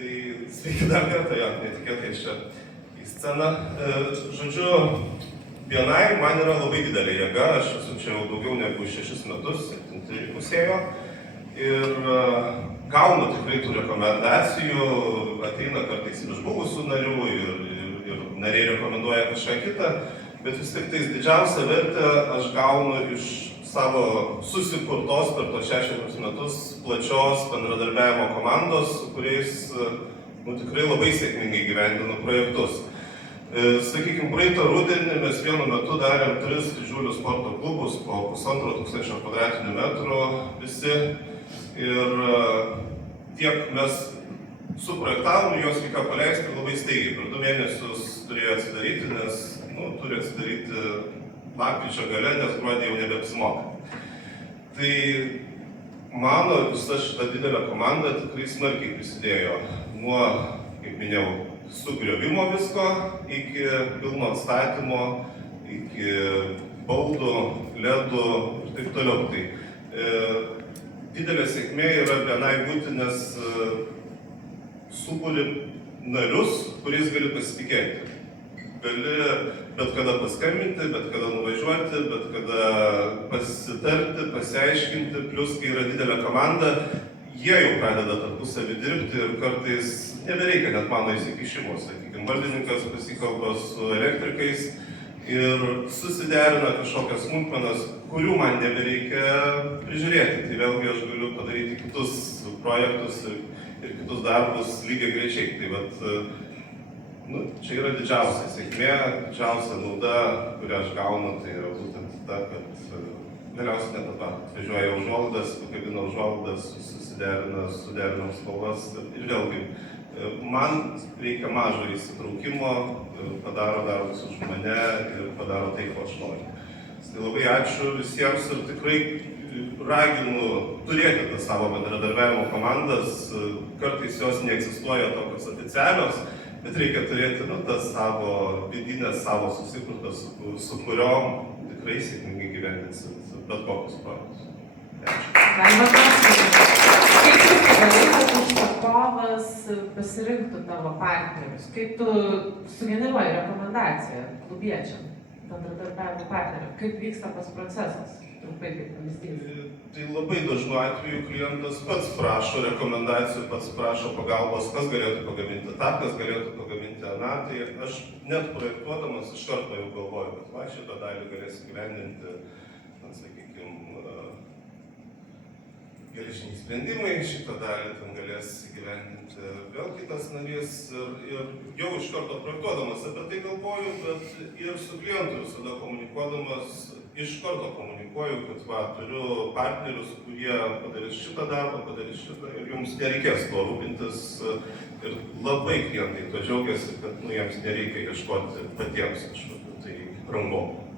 Tai sveiki dar kartą, jo, netikėtai čia į sceną. Žodžiu, vienai man yra labai didelė jėga, aš esu čia jau daugiau negu 6 metus, 7 pusėjo. Ir gaunu tikrai tų rekomendacijų, ateina kartais iš buvusių narių ir nariai rekomenduoja kažką kitą, bet vis tik tais didžiausią vertę aš gaunu iš savo susikurtos per tos 6 metus plačios bendradarbiavimo komandos, su kuriais tikrai labai sėkmingai gyvendinu projektus. Sakykime, praeitą rudenį mes vienu metu darėm 3 didžiulius sporto klubus po 1500 kvadratinių metrų visi. Ir tiek mes suprojektavom, juos reikia paleisti labai staigiai. Per 2 mėnesius turėjo atsidaryti, nes turi atsidaryti lapkričio gale, nes gruodį jau nebeapsimoka. Tai mano visa šita didelė komanda tikrai smarkiai prisidėjo nuo, kaip minėjau, sugriovimo visko iki pilno atstatymo, iki baldų, ledų ir taip toliau. Tai didelė sėkmė yra vienai būti, nes suburi narius, kuriais gali pasitikėti. Gali bet kada paskambinti, bet kada nuvažiuoti, bet kada pasitarti, pasiaiškinti, plus kai yra didelė komanda, jie jau pradeda tarpusavį dirbti ir kartais nebereikia net mano įsikišimo, sakykime, valdininkas pasikalba su elektrikais ir susiderina kažkokias smulkmenas, kurių man nebereikia prižiūrėti. Tai vėlgi aš galiu padaryti kitus projektus ir kitus darbus lygiai greičiai. Tai vat, čia yra didžiausia sėkmė, didžiausia nauda, kurią aš gaunu, tai yra būtent ta, kad galiausiai net atvažiuoja užuolaidas, pakabina užuolaidas, suderinam spalvas ir vėlgi man reikia mažo įsitraukimo, padaro darbus už mane ir padaro tai, ko aš noriu. Tai labai ačiū visiems ir tikrai raginu turėti tas savo bendradarbiavimo komandas, kartais jos neegzistuoja tokios oficialios, bet reikia turėti tas savo vidinės, savo susikurtas, su kuriom tikrai sėkmingai gyvendinsit bet kokius projektus. Galima klausti, kaip tu pagalai, kad užsakovas pasirinktų tavo partnerius? Kaip tu sugeneruoji rekomendaciją klubiečiam, bendradarbiavimo partneriam? Kaip vyksta tas procesas? Trumpai kaip pavyzdys. Tai labai dažnu atveju klientas pats prašo rekomendacijų, pats prašo pagalbos, kas galėtų pagaminti tą, kas galėtų pagaminti aną. Tai aš net projektuodamas iš karto jau galvoju, kad va šitą dalį galės įgyvendinti, sakykime, geležiniai sprendimai, šitą dalį ten galės įgyvendinti vėl kitas narys. Ir jau iš karto projektuodamas apie tai galvoju, bet ir su klientu visada komunikuodamas, iš karto komunikuoju, kad va, turiu partnerius, kurie padarys šitą darbą, padarys šitą ir jums nereikės tuo rūpintis. Ir labai klientai to džiaugiasi, kad jiems nereikia ieškoti patiems kažkokių tai rangovų.